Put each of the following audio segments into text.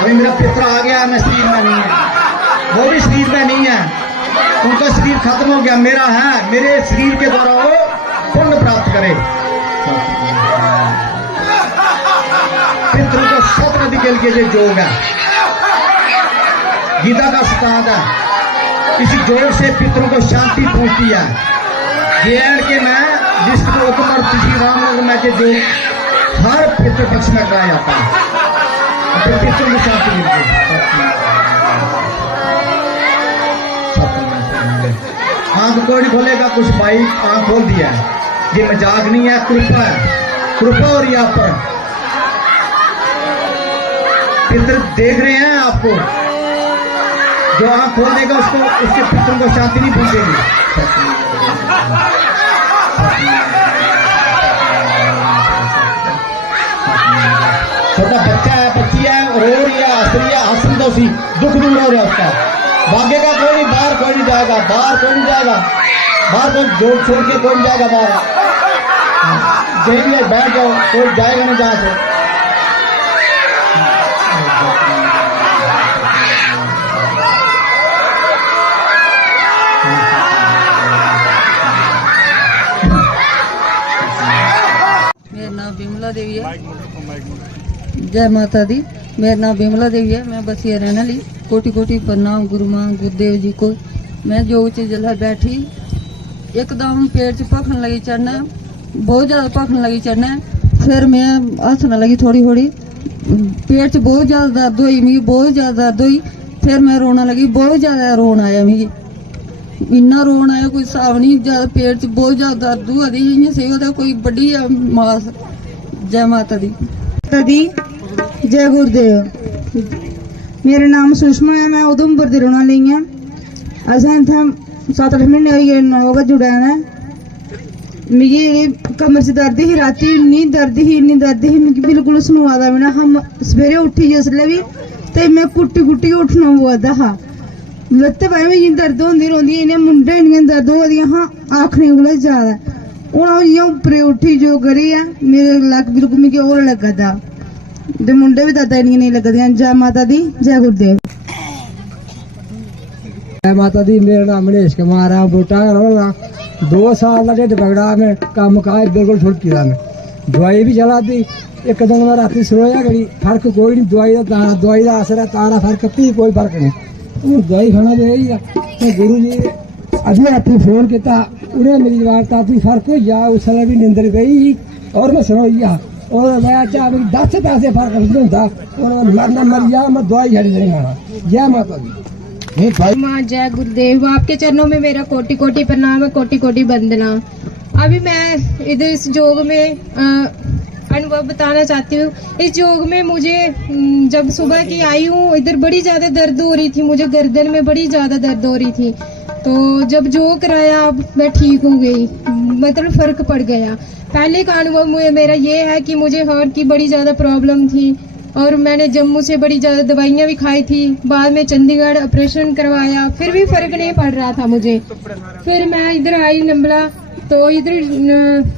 अभी मेरा पित्र आ गया, मैं शरीर में नहीं है, वो भी शरीर में नहीं है, उनका शरीर खत्म हो गया, मेरा है, मेरे शरीर के द्वारा वो पुण्य प्राप्त करे। पितरों को सतनदी के लिए जो योग है, गीता का सिद्धांत है, इस योग से पितरों को शांति पहुंचती है। जेएंड के मैं डिस्ट्रिक्ट उपमर श्री रामनगर में के जो हर पितृ पक्ष में कराया जाता है, फिर पितरों को शांति मिलती है। आंख कोई नहीं खोलेगा, कुछ भाई आंख खोल दिया है, ये मजाक नहीं है, कृपा है, कृपा हो रही है आप पर। पितर देख रहे हैं आपको, जो आंख खोल देगा उसको, उसके पितरों को शांति नहीं पहुंचेगी। छोटा बच्चा है, बच्ची है, रो रही है, हंस रही है, हंस दो सी, दुख दूर हो रहा है उसका, भागेगा कोई नहीं, बाहर कोई नहीं जाएगा, बाहर कोई नहीं जाएगा, बाहर कोई जोड़ छोड़ के कोई नहीं जाएगा बाहर, जाइए बैठ जाओ, कोई जाएगा नहीं जहां से। मेरा नाम बिमला देवी है। जय माता दी। मेरा नाम बिमला देवी है, मैं बसिया रहने ली। कोटि कोटि प्रणाम गुरु मां गुरुदेव जी को। मैं जो जल्द बैठी, एकदम पेट च भखन लगी चढ़ना, बहुत ज्यादा भखन लगी चढ़ना। फिर मैं हंसने लगी थोड़ी थोड़ी, पेट च बहुत ज्यादा दर्द हुई, मिगी बहुत ज्यादा दर्द हुई। फिर मैं रोना लगी, बहुत ज्यादा रोन आया मिगी, इन्ना रोन आया कोई हिसाब नहीं। ज्यादा पेट च बहुत ज्यादा दर्द हुआ दी, इयां सेही होता कोई बड़ी मास। जय माता दी। जय गुरुदेव। मेरा नाम सुषमा है, मैं उधमपुर दी रौहने वाली हां। असें इत्थै 7-8 महीने होई गए नौगा जुड़े ने। मिगी कमर च दर्द ही, राती इन्नी दर्द ही मिगी बिल्कुल सनोआ दा भी ना। हम सवेरे उठी जिसलै भी ते मैं कुट्टी कुट्टी उठना पवा दा हा। लत्ते बाहें मिगी दर्द होंदी रौंह्दी, इन्ने मुंडे इन्नियां दर्द होआ दियां हां आखने कोला ज्यादा। हून अ'ऊं जि'यां उप्परे उठी जो करी ऐ, मेरे लक्क बिल्कुल मिगी होर लग्गा दा ते मुंडे भी दर्द इन्नियां नहीं लग्गा दियां। जय माता दी, जय गुरुदेव। जय माता दी। मेरा नाम मनीष कुमार है, बूटा रहा 2 साल का ढिड पकड़ा, मैं कम काज बिल्कुल छुटकी दा। मैं दवाई भी चला दी, एक दिन मैं राती सोया घड़ी, फर्क कोई नहीं। दवाई का असर है, तारा फर्क भी कोई फर्क नहीं। हूँ दवाई खाना तो यही है। गुरु जी अभी राती फोन किया, उन्हें मेरी वार्ता थी, फर्क हो गया। उस समय भी निंदर गई और मैं सनोइया, और मैं चाह मेरी 10 पैसे फर्क नहीं होता, और मरना मर गया, मैं दवाई छड़ी नहीं खाना। जय माता दी। माँ जय गुरुदेव। आपके चरणों में मेरा कोटि कोटि प्रणाम है, कोटि कोटि वंदना। अभी मैं इधर इस योग में अनुभव बताना चाहती हूँ। इस योग में मुझे जब सुबह की आई हूँ, इधर बड़ी ज्यादा दर्द हो रही थी, मुझे गर्दन में बड़ी ज्यादा दर्द हो रही थी। तो जब जो कराया मैं ठीक हो गई, मतलब फर्क पड़ गया। पहले का अनुभव मेरा ये है कि मुझे हार्ट की बड़ी ज्यादा प्रॉब्लम थी, और मैंने जम्मू से बड़ी ज्यादा दवाइयां भी खाई थी। बाद में चंडीगढ़ ऑपरेशन करवाया, फिर भी फर्क नहीं पड़ रहा था मुझे। फिर मैं इधर आई नंबला, तो इधर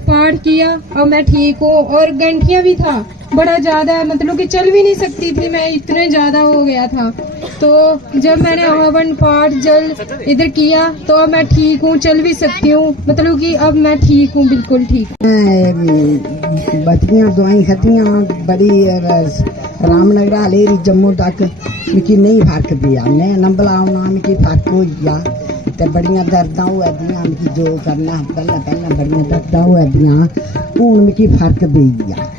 पाठ किया और मैं ठीक हूँ। और गंठिया भी था बड़ा ज्यादा, मतलब कि चल भी नहीं सकती थी मैं, इतने ज्यादा हो गया था। तो जब मैंने हवन पाठ जल इधर किया तो अब मैं ठीक हूँ, चल भी सकती हूँ, मतलब कि अब मैं ठीक हूँ, बिल्कुल ठीक। बचदियां दवाई खादियां, बड़ी रामनगर आले जम्मू तक मिगी नहीं फर्क पिया। मैं नंबला आना मिगी फर्क हो गया, ते बड़ियां दर्दां होआ दियां। मिगी जो करना पहला बड़ियां दर्दां होआ दियां, हून मिगी फर्क पेई गया।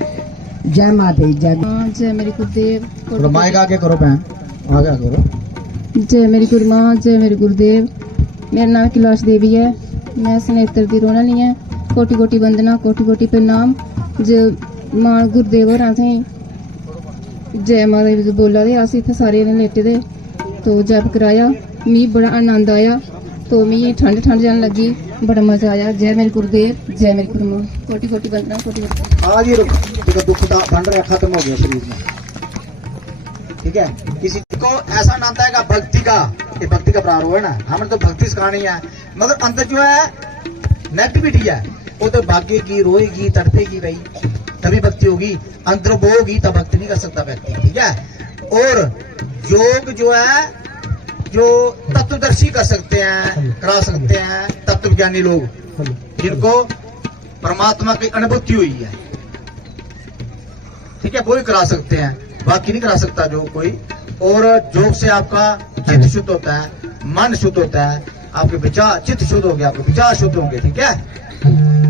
जय माता दी। जय मेरी गुरुदेव। माइक आगे करो बहन, आगे करो। जय मेरी गुरु मां, जय मेरे गुरुदेव। मेरा नाम कैलाश देवी है, मैं सनेत्र दी रौहने वाली है। कोटि कोटि वंदना, कोटि कोटि प्रणाम। जय मां गुरुदेव होर असें जय माता दी बोला दे। अस इत्थे सारे जने लेटे दे, तो जप कराया, मिगी बड़ा आनंद आया। तो मिगी ठंड जान लगी, बड़ा मजा आया। जय मेरे गुरुदेव, जय मेरी गुरु मां। कोटि कोटि वंदना, कोटि कोटि। आज ये दुख का बन रहा खत्म हो गया शरीर में, ठीक है। किसी को ऐसा नाम आएगा भक्ति का, ये भक्ति का प्रारंभ है ना, हमें तो भक्ति सिखानी है, मगर अंदर जो है नेगेटिविटी है, वो तो भागेगी, रोएगी, तड़पेगी भाई, तभी भक्ति होगी। अंदर बोगी तब भक्ति नहीं कर सकता व्यक्ति, ठीक है। और योग जो है जो तत्वदर्शी कर सकते हैं, करा सकते हैं, तत्वज्ञानी लोग जिनको परमात्मा की अनुभूति हुई है, ठीक है, वो ही करा सकते हैं, बाकी नहीं करा सकता जो कोई। और योग से आपका चित्त शुद्ध होता है, मन शुद्ध होता है, आपके विचार, चित्त शुद्ध हो गया, आपके विचार शुद्ध होंगे, ठीक है।